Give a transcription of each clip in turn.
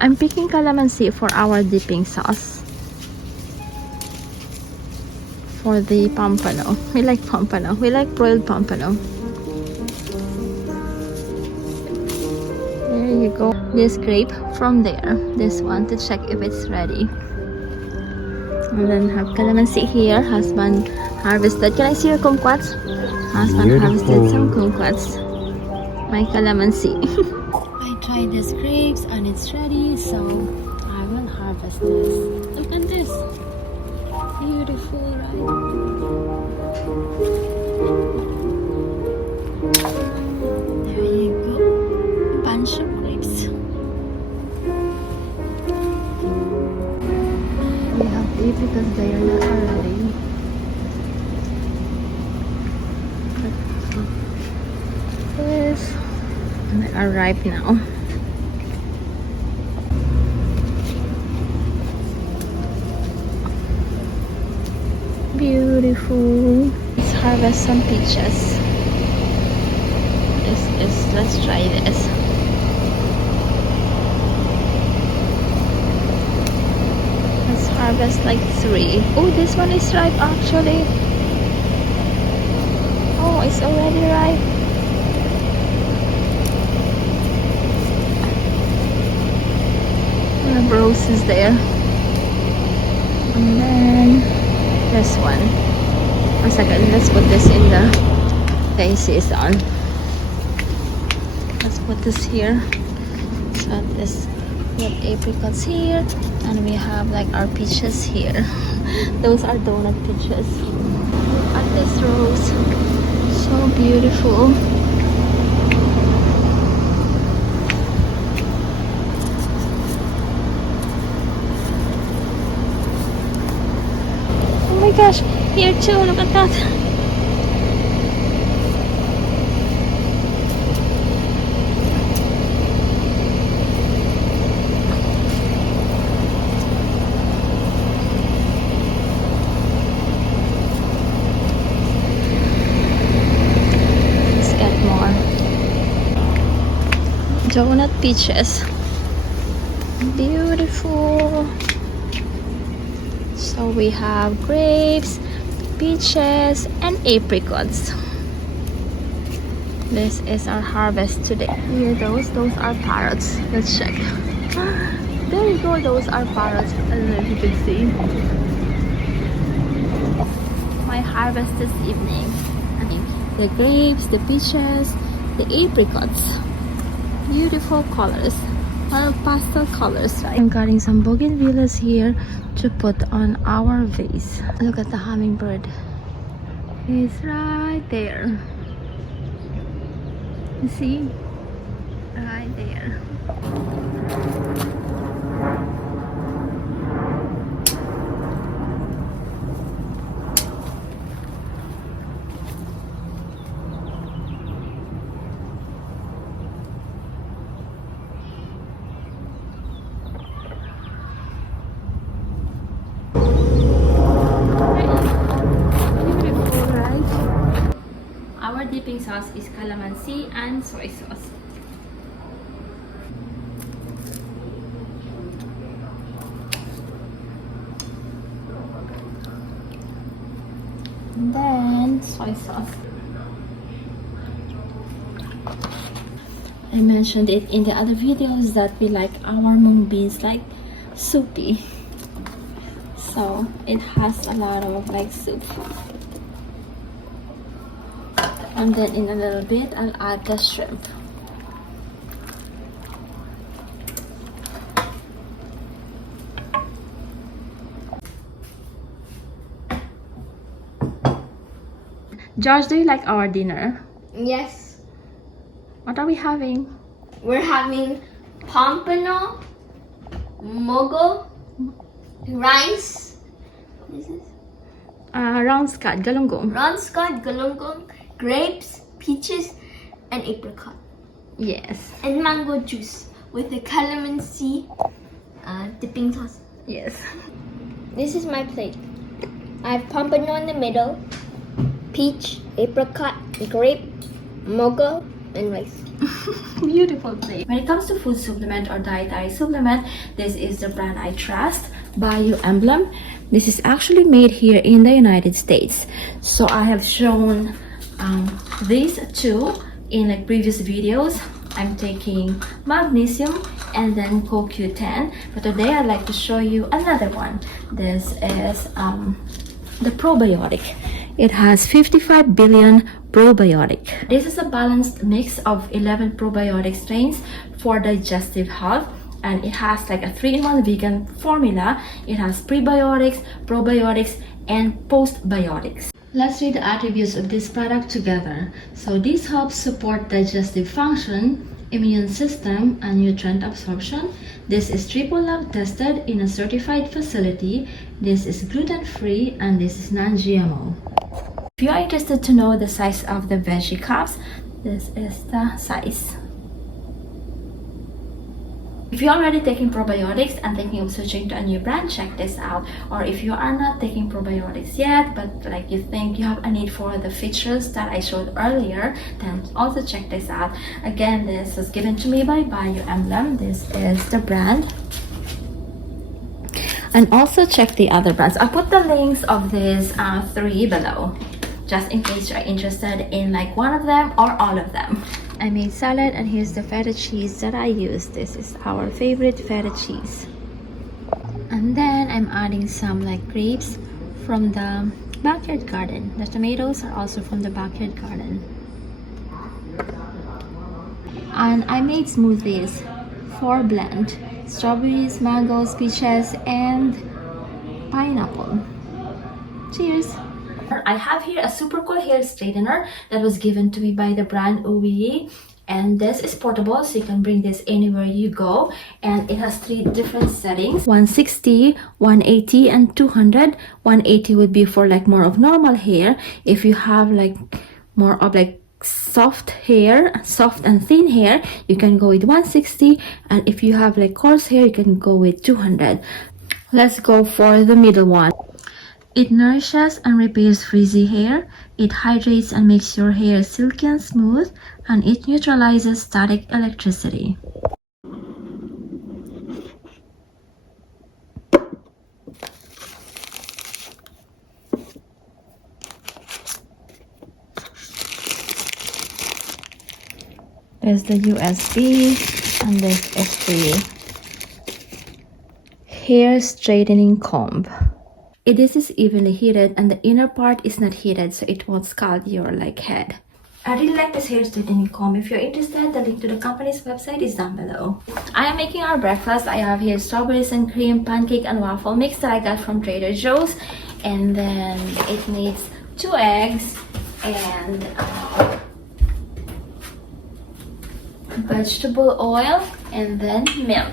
I'm picking calamansi for our dipping sauce. For the pompano. We like pompano. We like broiled pompano. There you go. This grape from there. This one to check if it's ready. And then have calamansi here. Husband harvested. Can I see your kumquats? Husband harvested some kumquats. My calamansi. I tried these grapes and it's ready, so I will harvest this. Look at this. Beautiful, right? There you go. A bunch of grapes. We have to eat because they are not ready. This. And they are ripe now. Beautiful. Let's harvest some peaches. Let's try this. Let's harvest like 3. Oh, this one is ripe actually. Oh, it's already ripe. The roses there. And then this one. A second, let's put this in the AC is on. Let's put this here. So this, we have apricots here, and we have like our peaches here. Those are donut peaches. Look at this rose, so beautiful. Oh my gosh, here too, look at that. Let's get more. Donut peaches. Beautiful. So we have grapes, peaches, and apricots. This is our harvest today. Here, those are parrots. Let's check. There you go, those are parrots. I don't know if you can see. My harvest this evening. I think the grapes, the peaches, the apricots. Beautiful colors. Well, pastel colors, right? I'm cutting some bougainvilleas here to put on our vase. Look at the hummingbird. He's right there. You see? Right there. Our dipping sauce is calamansi and soy sauce. And then soy sauce. I mentioned it in the other videos that we like our mung beans like soupy. So it has a lot of like soup. And then in a little bit, I'll add the shrimp. George, do you like our dinner? Yes. What are we having? We're having pompano, mogo, rice, what is this? Round scad, galunggong. Round scad, galunggong, grapes, peaches, and apricot. Yes. And mango juice with the calamansi dipping sauce. Yes. This is my plate. I have pompano in the middle, peach, apricot, grape, mogo, anyways. Beautiful place. When it comes to food supplement or dietary supplement, this is the brand I trust, Bio Emblem. This is actually made here in the United States. So I have shown these two in like previous videos. I'm taking magnesium and then CoQ10, but today I'd like to show you another one. This is the probiotic. It has 55 billion probiotic. This is a balanced mix of 11 probiotic strains for digestive health, and it has like a 3-in-1 vegan formula. It has prebiotics, probiotics, and postbiotics. Let's read the attributes of this product together. So this helps support digestive function, immune system, and nutrient absorption. This is triple lab tested in a certified facility. This is gluten-free, and this is non-GMO. If you are interested to know the size of the veggie cups, this is the size. If you're already taking probiotics and thinking of switching to a new brand, check this out. Or if you are not taking probiotics yet, but like you think you have a need for the features that I showed earlier, then also check this out. Again, this was given to me by Bio Emblem. This is the brand. And also check the other brands. I'll put the links of these 3 below, just in case you're interested in like one of them or all of them. I made salad, and here's the feta cheese that I use. This is our favorite feta cheese. And then I'm adding some like grapes from the backyard garden. The tomatoes are also from the backyard garden. And I made smoothies for blend: strawberries, mangoes, peaches, and pineapple. Cheers! I have here a super cool hair straightener that was given to me by the brand Uwi, and this is portable, so you can bring this anywhere you go, and it has 3 different settings: 160, 180, and 200. 180 would be for like more of normal hair. If you have like more of like soft hair, soft and thin hair, you can go with 160, and if you have like coarse hair, you can go with 200. Let's go for the middle one. It nourishes and repairs frizzy hair. It hydrates and makes your hair silky and smooth, and it neutralizes static electricity. There's the USB, and this is the hair straightening comb. This is evenly heated, and the inner part is not heated, so it won't scald your like head. I really like this hair straightening comb. If you're interested, the link to the company's website is down below. I am making our breakfast. I have here strawberries and cream, pancake, and waffle mix that I got from Trader Joe's, and then it needs 2 eggs and vegetable oil, and then milk.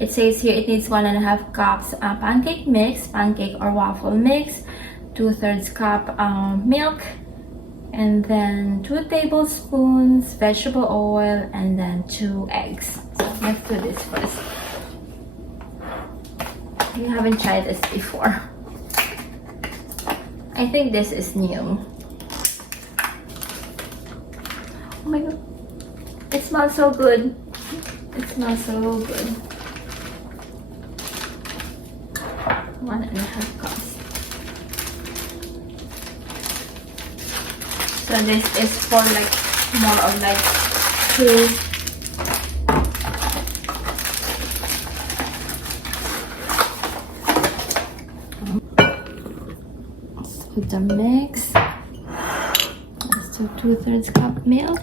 It says here it needs 1.5 cups pancake mix, pancake or waffle mix, 2/3 cup milk, and then 2 tablespoons vegetable oil, and then 2 eggs. So let's do this first. You haven't tried this before. I think this is new. Oh my god, it smells so good. It smells so good. 1.5 cups. So this is for like more of like 2. Let's put the mix. Let's do 2/3 cup milk.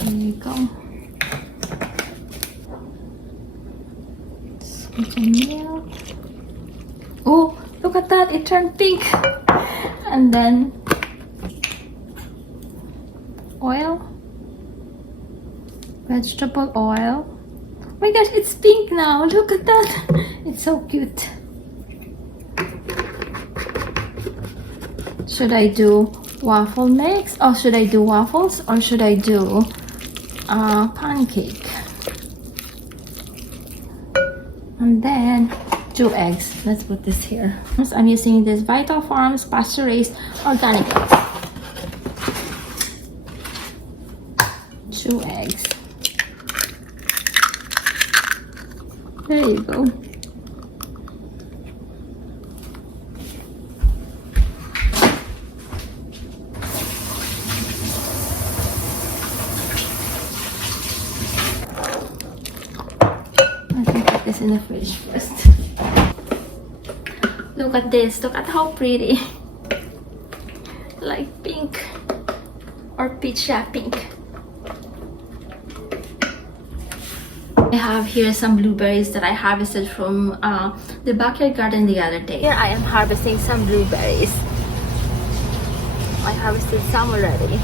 There you go. Milk. Oh, look at that, it turned pink. And then oil, vegetable oil. Oh my gosh, it's pink now. Look at that. It's so cute. Should I do waffle mix, or should I do waffles, or should I do pancake? And then 2 eggs. Let's put this here. I'm using this Vital Farms pasture raised organic eggs. There you go. I can put this in the fridge first. Look at this. Look at how pretty. Like pink or peach, yeah, pink. I have here some blueberries that I harvested from the backyard garden the other day. Here I am harvesting some blueberries. I harvested some already.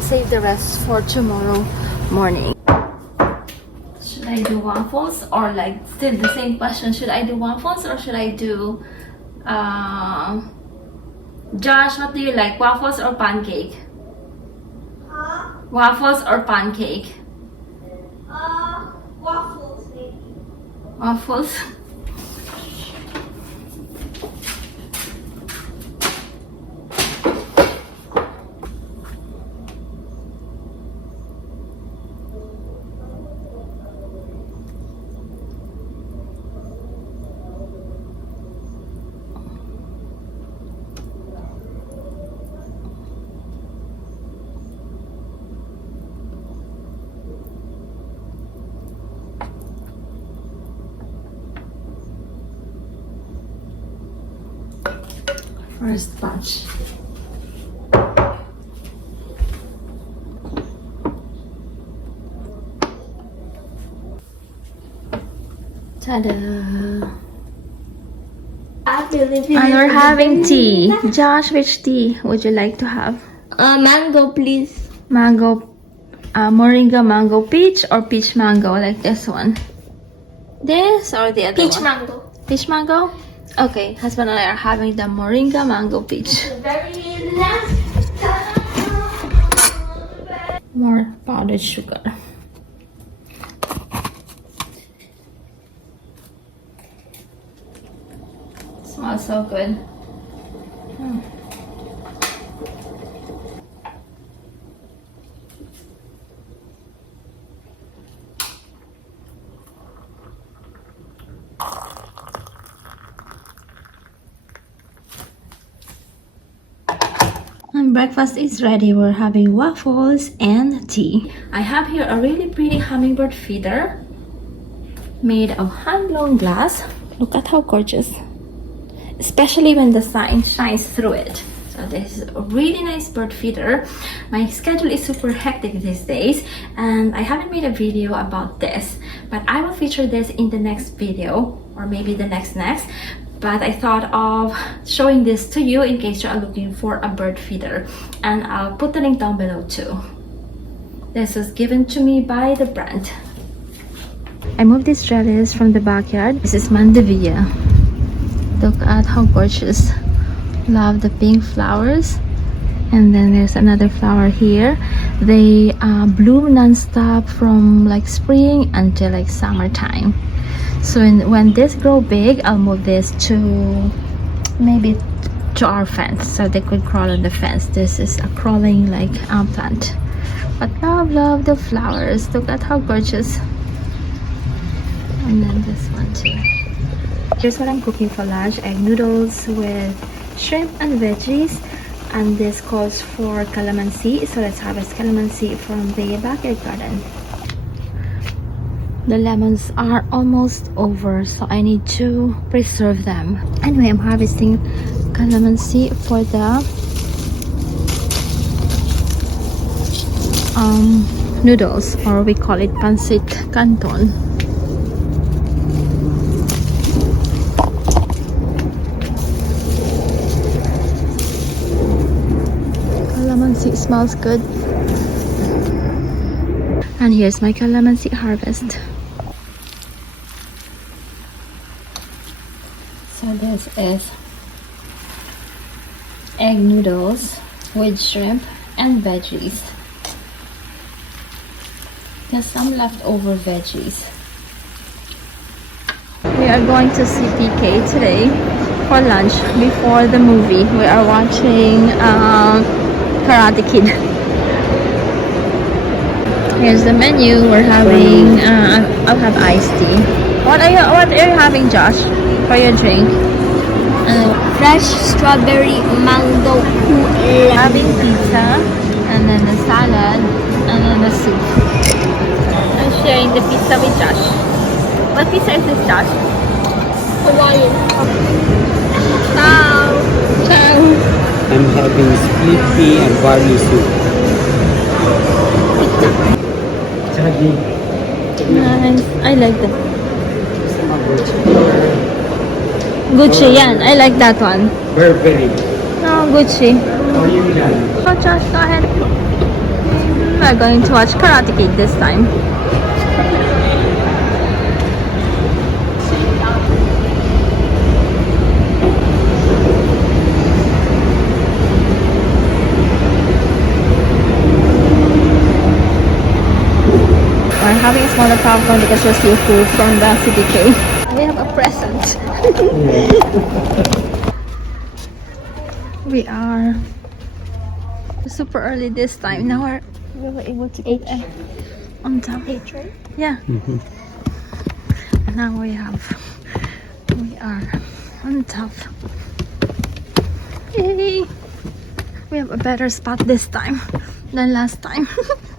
Save the rest for tomorrow morning. Should I do waffles, or like still the same question? Should I do waffles or should I do Josh, what do you like? Waffles or pancake? Huh? Waffles or pancake? Waffles maybe. Waffles. First batch. Ta-da! And we're having tea. Josh, which tea would you like to have? Mango, please. Mango, moringa mango peach, or peach mango, like this one? This or the other Peach one? mango. Peach mango? Okay, husband and I are having the moringa mango peach. Very last time. More powdered sugar. Smells so good. And breakfast is ready. We're having waffles and tea. I have here a really pretty hummingbird feeder made of hand-blown glass. Look at how gorgeous, especially when the sun shines through it. So this is a really nice bird feeder. My schedule is super hectic these days and I haven't made a video about this, but I will feature this in the next video, or maybe the next. But I thought of showing this to you in case you are looking for a bird feeder, and I'll put the link down below too. This was given to me by the brand. I moved these trellis from the backyard. This is Mandevilla. Look at how gorgeous. Love the pink flowers. And then there's another flower here. They bloom non-stop from like spring until like summertime. So when this grow big, I'll move this to maybe to our fence so they could crawl on the fence. This is a crawling like plant. But love the flowers. Look at how gorgeous. And then this one too. Here's what I'm cooking for lunch: egg noodles with shrimp and veggies. And this calls for calamansi, so let's harvest calamansi from the backyard garden. The lemons are almost over, so I need to preserve them. Anyway, I'm harvesting calamansi for the noodles, or we call it pancit canton. Calamansi smells good. And here's my calamansi harvest. So this is egg noodles with shrimp and veggies. There's some leftover veggies. We are going to see PK today for lunch before the movie. We are watching Karate Kid. Here's the menu. We're having. I'll have iced tea. What are you having, Josh, for your drink? Fresh strawberry mango Having pizza, and then the salad, and then the soup. I'm sharing the pizza with Josh. What pizza is this, Josh? Hawaiian. Ciao. Ciao. I'm having split pea and barley soup. Nice. I like that. Gucci, yan. I like that one. Burberry. No, Gucci. Oh, you done. Oh, Josh, go ahead. We're going to watch Karate Kid this time. We're having a smaller popcorn because we're still full from the CDK. We have a present. We are super early this time. Now we were able to eat on top. Right? Yeah. Now we are on top. Yay! We have a better spot this time than last time.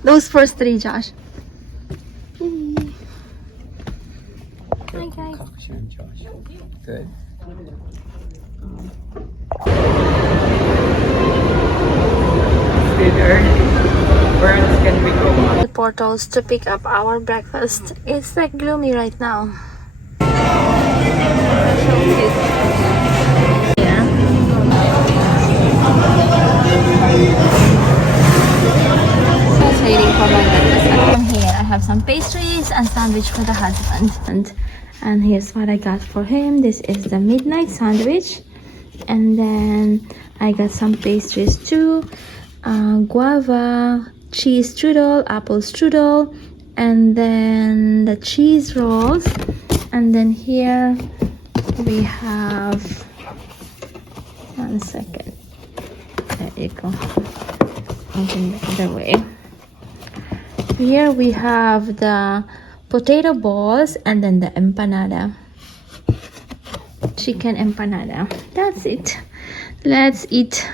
Those first three, Josh. Yay. Hi guys. Concoction, Josh. Good. Still early. Where else can we go? The portals to pick up our breakfast. It's like gloomy right now. Yeah. Just waiting for my breakfast. From here, I have some pastries and sandwich for the husband. And here's what I got for him. This is the midnight sandwich. And then I got some pastries too. Guava, cheese strudel, apple strudel, and then the cheese rolls. And then here we have, one second, there you go, moving the other way. Here we have the potato balls and then the empanada, chicken empanada. That's it. Let's eat.